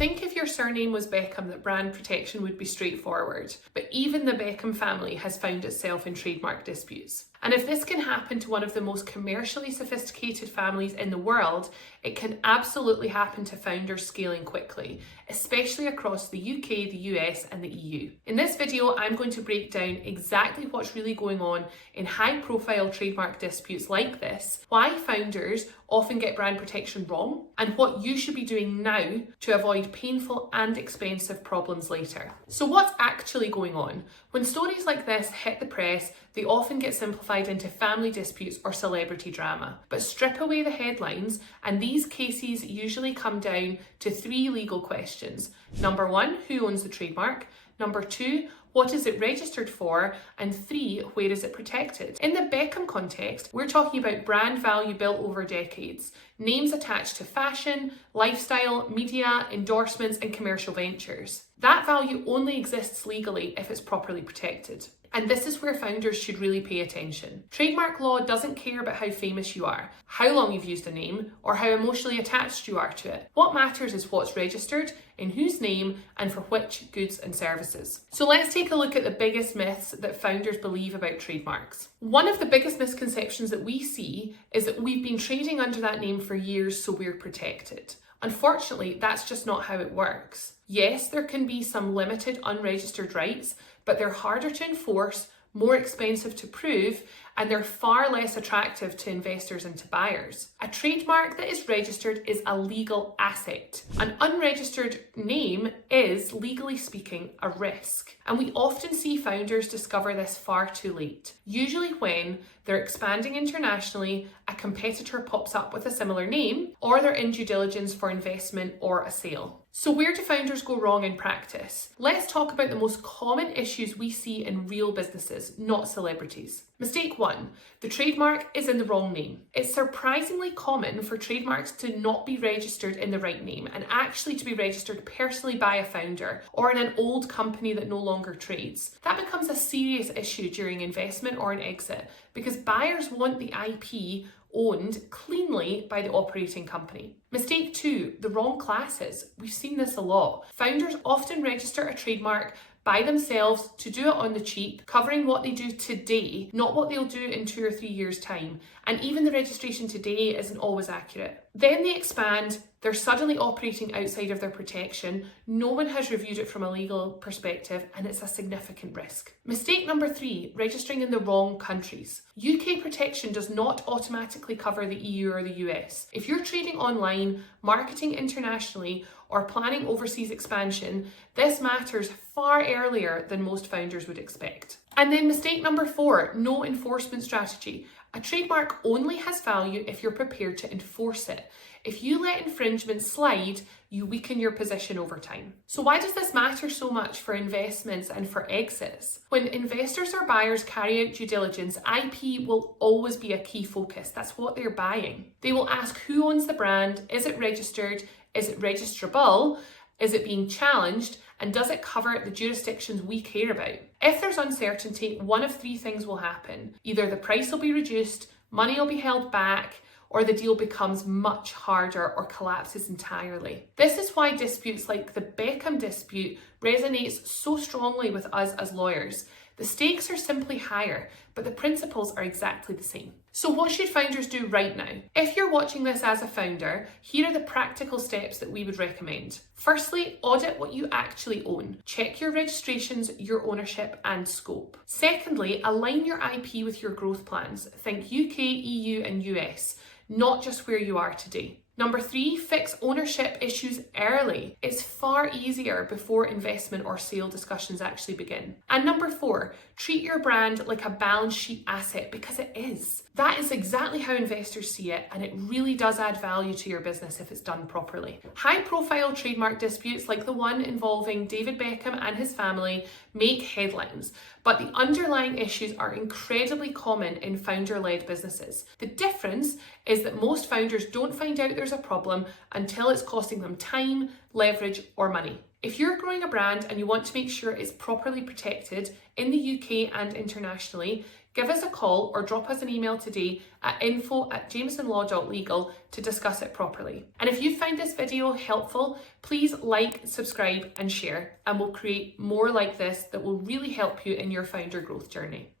think if your surname was Beckham that brand protection would be straightforward, but even the Beckham family has found itself in trademark disputes. And if this can happen to one of the most commercially sophisticated families in the world, it can absolutely happen to founders scaling quickly, especially across the UK, the US and the EU. In this video, I'm going to break down exactly what's really going on in high-profile trademark disputes like this, why founders often get brand protection wrong, and what you should be doing now to avoid painful and expensive problems later. So what's actually going on? When stories like this hit the press, they often get simplified into family disputes or celebrity drama. But strip away the headlines, and these cases usually come down to three legal questions. Number one, who owns the trademark? Number two, what is it registered for? And three, where is it protected? In the Beckham context, we're talking about brand value built over decades, names attached to fashion, lifestyle, media, endorsements, and commercial ventures. That value only exists legally if it's properly protected. And this is where founders should really pay attention. Trademark law doesn't care about how famous you are, how long you've used a name, or how emotionally attached you are to it. What matters is what's registered, in whose name, and for which goods and services. So let's take a look at the biggest myths that founders believe about trademarks. One of the biggest misconceptions that we see is that we've been trading under that name for years, so we're protected. Unfortunately, that's just not how it works. Yes, there can be some limited unregistered rights, but they're harder to enforce, more expensive to prove, and they're far less attractive to investors and to buyers. A trademark that is registered is a legal asset. An unregistered name is, legally speaking, a risk. And we often see founders discover this far too late. Usually when they're expanding internationally, a competitor pops up with a similar name, or they're in due diligence for investment or a sale. So where do founders go wrong in practice? Let's talk about the most common issues we see in real businesses, not celebrities. Mistake one, the trademark is in the wrong name. It's surprisingly common for trademarks to not be registered in the right name and actually to be registered personally by a founder or in an old company that no longer trades. That becomes a serious issue during investment or an exit because buyers want the IP owned cleanly by the operating company. Mistake two, the wrong classes. We've seen this a lot. Founders often register a trademark by themselves to do it on the cheap, covering what they do today, not what they'll do in 2 or 3 years' time. And even the registration today isn't always accurate. Then they expand, they're suddenly operating outside of their protection, no one has reviewed it from a legal perspective, and it's a significant risk. Mistake number three, registering in the wrong countries. UK protection does not automatically cover the EU or the US. If you're trading online, marketing internationally, or planning overseas expansion, this matters far earlier than most founders would expect. And then mistake number four, no enforcement strategy. A trademark only has value if you're prepared to enforce it. If you let infringement slide, you weaken your position over time. So why does this matter so much for investments and for exits? When investors or buyers carry out due diligence, IP will always be a key focus. That's what they're buying. They will ask who owns the brand, is it registered, is it registrable, is it being challenged, and does it cover the jurisdictions we care about? If there's uncertainty, one of three things will happen. Either the price will be reduced, money will be held back, or the deal becomes much harder or collapses entirely. This is why disputes like the Beckham dispute resonates so strongly with us as lawyers. The stakes are simply higher, but the principles are exactly the same. So what should founders do right now? If you're watching this as a founder, here are the practical steps that we would recommend. Firstly, audit what you actually own. Check your registrations, your ownership, and scope. Secondly, align your IP with your growth plans. Think UK, EU, and US, not just where you are today. Number three, fix ownership issues early. It's far easier before investment or sale discussions actually begin. And number four, treat your brand like a balance sheet asset because it is. That is exactly how investors see it, and it really does add value to your business if it's done properly. High-profile trademark disputes like the one involving David Beckham and his family make headlines, but the underlying issues are incredibly common in founder-led businesses. The difference is that most founders don't find out there's a problem until it's costing them time, leverage, or money. If you're growing a brand and you want to make sure it's properly protected in the UK and internationally, Give us a call or drop us an email today at info@jamesonlaw.legal to discuss it properly. And if you found this video helpful, please like, subscribe and share, and we'll create more like this that will really help you in your founder growth journey.